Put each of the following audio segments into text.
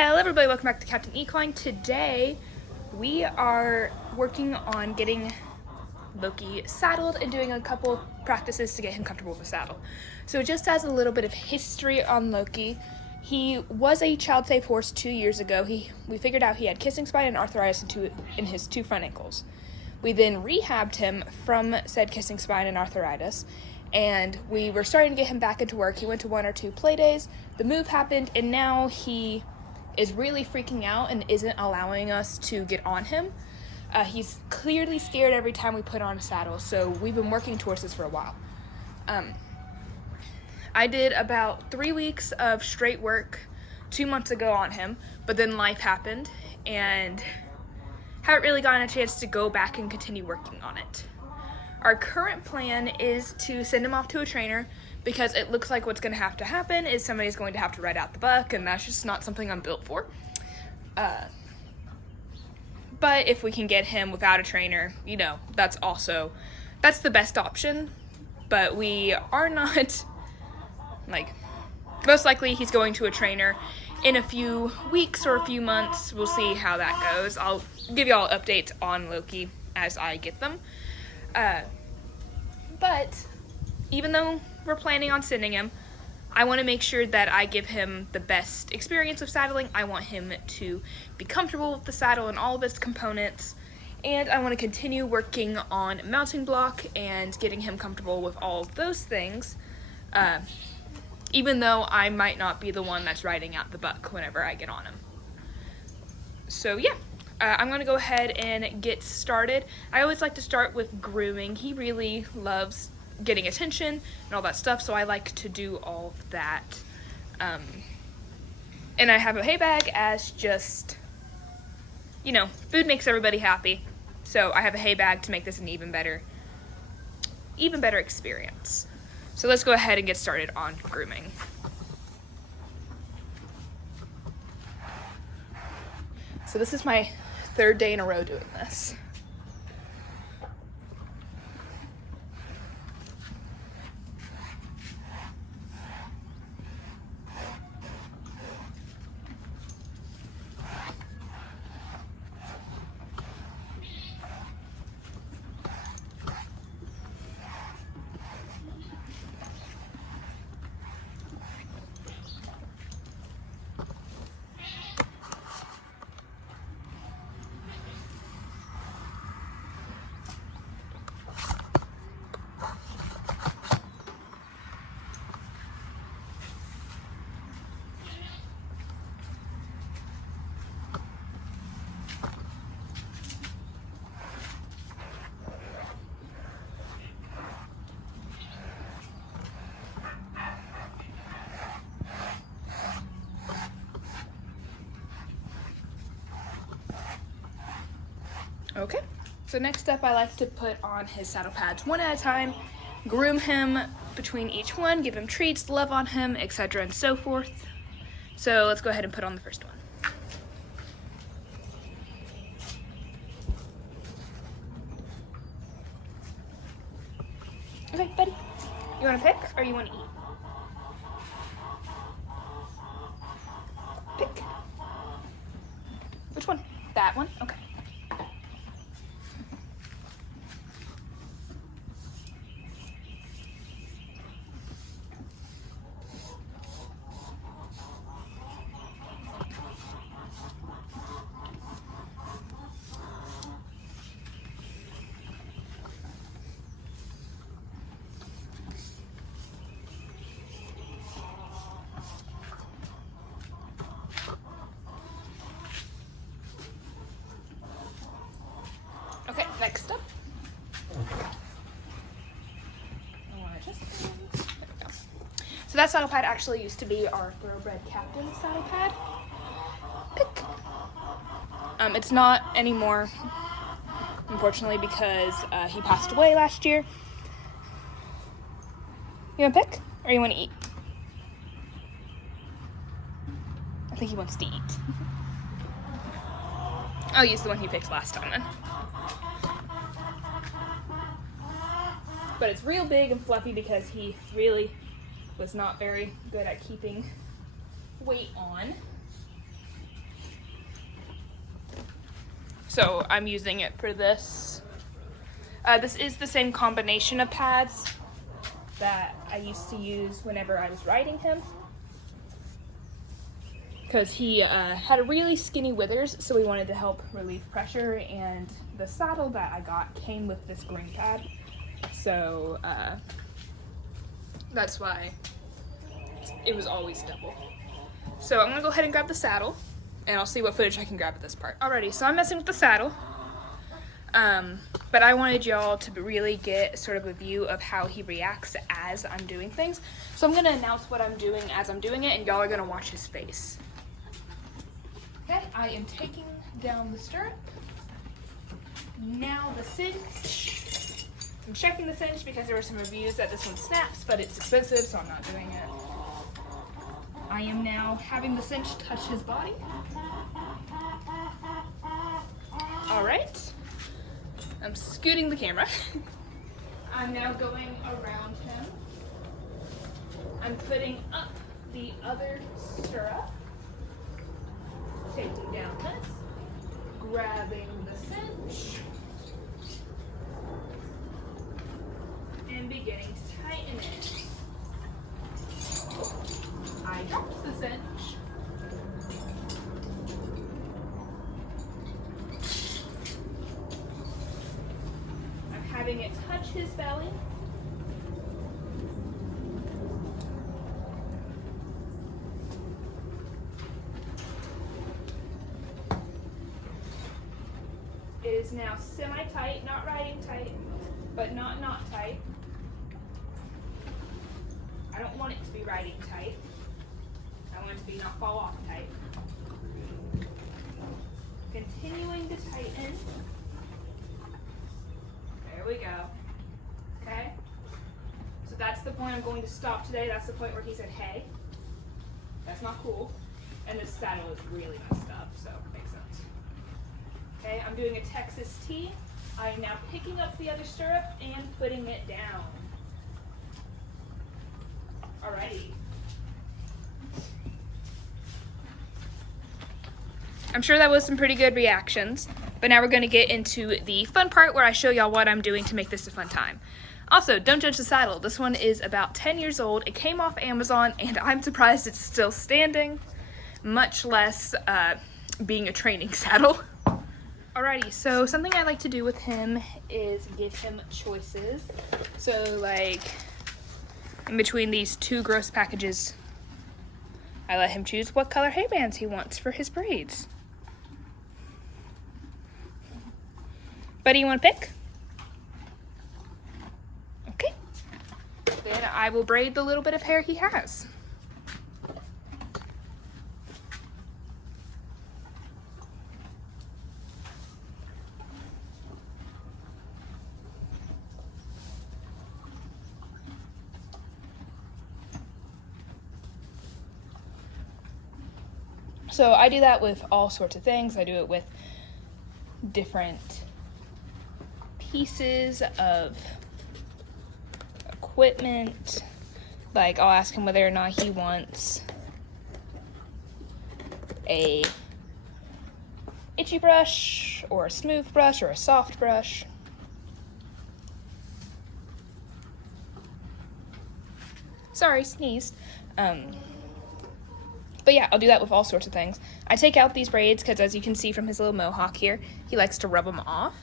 Hello everybody, welcome back to Captain Equine. Today we are working on getting Loki saddled and doing a couple practices to get him comfortable with the saddle. So just as a little bit of history on Loki, he was a child safe horse 2 years ago. We figured out he had kissing spine and arthritis in his two front ankles. We then rehabbed him from said kissing spine and arthritis, and we were starting to get him back into work. He went to 1 or 2 play days, the move happened, and now he is really freaking out and isn't allowing us to get on him. He's clearly scared every time we put on a saddle, so we've been working towards this for a while. I did about 3 weeks of straight work 2 months ago on him, but then life happened and haven't really gotten a chance to go back and continue working on it. Our current plan is to send him off to a trainer, because it looks like what's going to happen is somebody's going to have to ride out the buck, and that's just not something I'm built for. But if we can get him without a trainer, that's the best option. But we are not, most likely he's going to a trainer in a few weeks or a few months. We'll see how that goes. I'll give y'all updates on Loki as I get them. But even though we're planning on sending him, I want to make sure that I give him the best experience of saddling. I want him to be comfortable with the saddle and all of its components, and I want to continue working on mounting block and getting him comfortable with all of those things, even though I might not be the one that's riding out the buck whenever I get on him. So yeah, I'm going to go ahead and get started. I always like to start with grooming. He really loves getting attention and all that stuff, so I like to do all of that. And I have a hay bag as just, food makes everybody happy, so I have a hay bag to make this an even better experience. So let's go ahead and get started on grooming. So this is my 3rd day in a row doing this. Okay, so next up I like to put on his saddle pads one at a time, groom him between each one, give him treats, love on him, etc. and so forth. So let's go ahead and put on the first one. Okay, buddy, you want to pick or you want to eat? Pick. Which one? That one? Okay. Okay, next up. So that saddle pad actually used to be our Thoroughbred Captain saddle pad. Pick. It's not anymore, unfortunately, because he passed away last year. You want to pick or you want to eat? I think he wants to eat. I'll use the one he picked last time then. But it's real big and fluffy because he really was not very good at keeping weight on. so I'm using it for this. This is the same combination of pads that I used to use whenever I was riding him, because he had really skinny withers, so we wanted to help relieve pressure, and the saddle that I got came with this green pad, so that's why it was always double. So I'm gonna go ahead and grab the saddle, and I'll see what footage I can grab at this part. Alrighty, so I'm messing with the saddle, but I wanted y'all to really get sort of a view of how he reacts as I'm doing things. So I'm gonna announce what I'm doing as I'm doing it, and y'all are gonna watch his face. Okay, I am taking down the stirrup. Now the cinch. I'm checking the cinch because there were some reviews that this one snaps, but it's expensive, so I'm not doing it. I am now having the cinch touch his body. All right. I'm scooting the camera. I'm now going around him. I'm putting up the other stirrup. Taking down this. Grabbing the cinch. And beginning to tighten it. I dropped the cinch. I'm having it touch his belly. It is now semi-tight, not riding tight, but not tight. I don't want it to be riding tight. I want it to be not fall off tight. Continuing to tighten. There we go. Okay? So that's the point I'm going to stop today. That's the point where he said, hey. That's not cool. And this saddle is really messed up, so it makes sense. Okay, I'm doing a Texas T. I am now picking up the other stirrup and putting it down. Alrighty. I'm sure that was some pretty good reactions, but now we're going to get into the fun part where I show y'all what I'm doing to make this a fun time. Also, don't judge the saddle. This one is about 10 years old. It came off Amazon, and I'm surprised it's still standing, much less being a training saddle. Alrighty, so something I like to do with him is give him choices. So, like, in between these two gross packages, I let him choose what color hairbands he wants for his braids. Buddy, you want to pick? Okay. Then I will braid the little bit of hair he has. So I do that with all sorts of things. I do it with different pieces of equipment. Like, I'll ask him whether or not he wants a itchy brush or a smooth brush or a soft brush. Sorry, sneezed. But yeah, I'll do that with all sorts of things. I take out these braids because, as you can see from his little mohawk here, he likes to rub them off.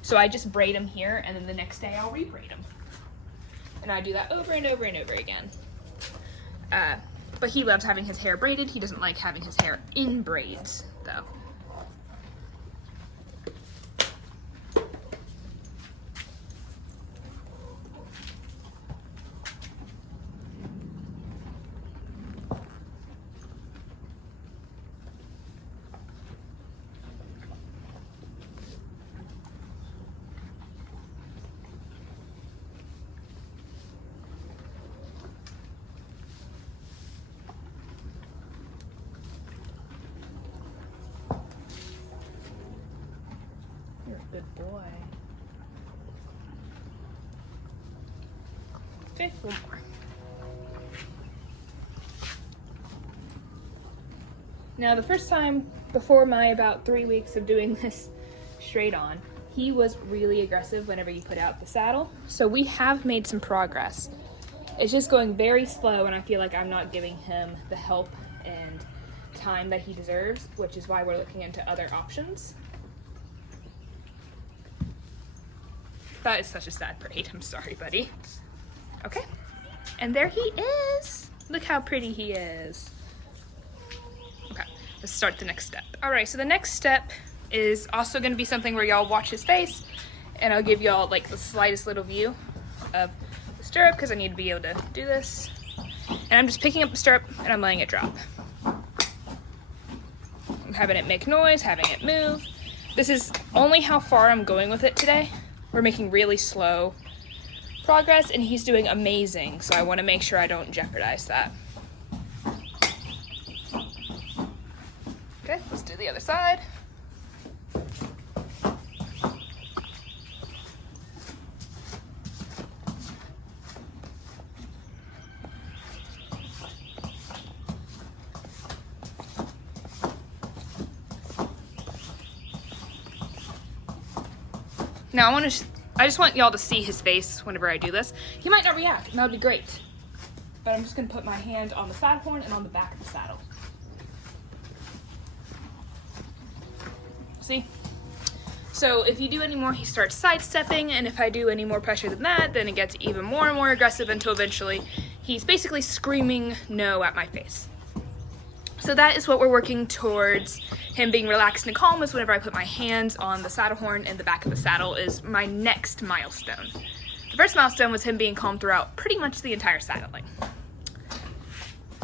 So I just braid them here, and then the next day I'll re-braid them. And I do that over and over and over again. But he loves having his hair braided. He doesn't like having his hair in braids, though. You're a good boy. Okay, one more. Now, the first time before my about 3 weeks of doing this straight on. He was really aggressive whenever you put out the saddle. So we have made some progress. It's just going very slow, and I feel like I'm not giving him the help and time that he deserves, which is why we're looking into other options. That is such a sad braid. I'm sorry, buddy. Okay. And there he is. Look how pretty he is. Okay, let's start the next step. All right, so the next step is also going to be something where y'all watch his face, and I'll give y'all like the slightest little view of the stirrup because I need to be able to do this. And I'm just picking up the stirrup and I'm letting it drop. I'm having it make noise, having it move. This is only how far I'm going with it today. We're making really slow progress, and he's doing amazing, so I want to make sure I don't jeopardize that. Okay, let's do the other side. Now I just want y'all to see his face whenever I do this. He might not react, and that would be great. But I'm just gonna put my hand on the saddle horn and on the back of the saddle. See? So if you do any more, he starts sidestepping, and if I do any more pressure than that, then it gets even more and more aggressive until eventually he's basically screaming no at my face. So that is what we're working towards. Him being relaxed and calm is whenever I put my hands on the saddle horn and the back of the saddle is my next milestone. The first milestone was him being calm throughout pretty much the entire saddling.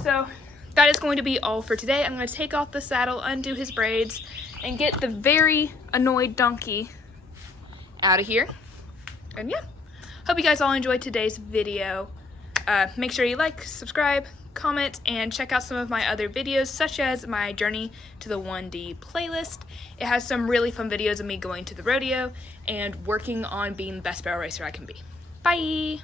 So that is going to be all for today. I'm going to take off the saddle, undo his braids, and get the very annoyed donkey out of here. And yeah, hope you guys all enjoyed today's video. Make sure you like, subscribe, comment, and check out some of my other videos, such as my Journey to the 1D playlist. It has some really fun videos of me going to the rodeo and working on being the best barrel racer I can be. Bye!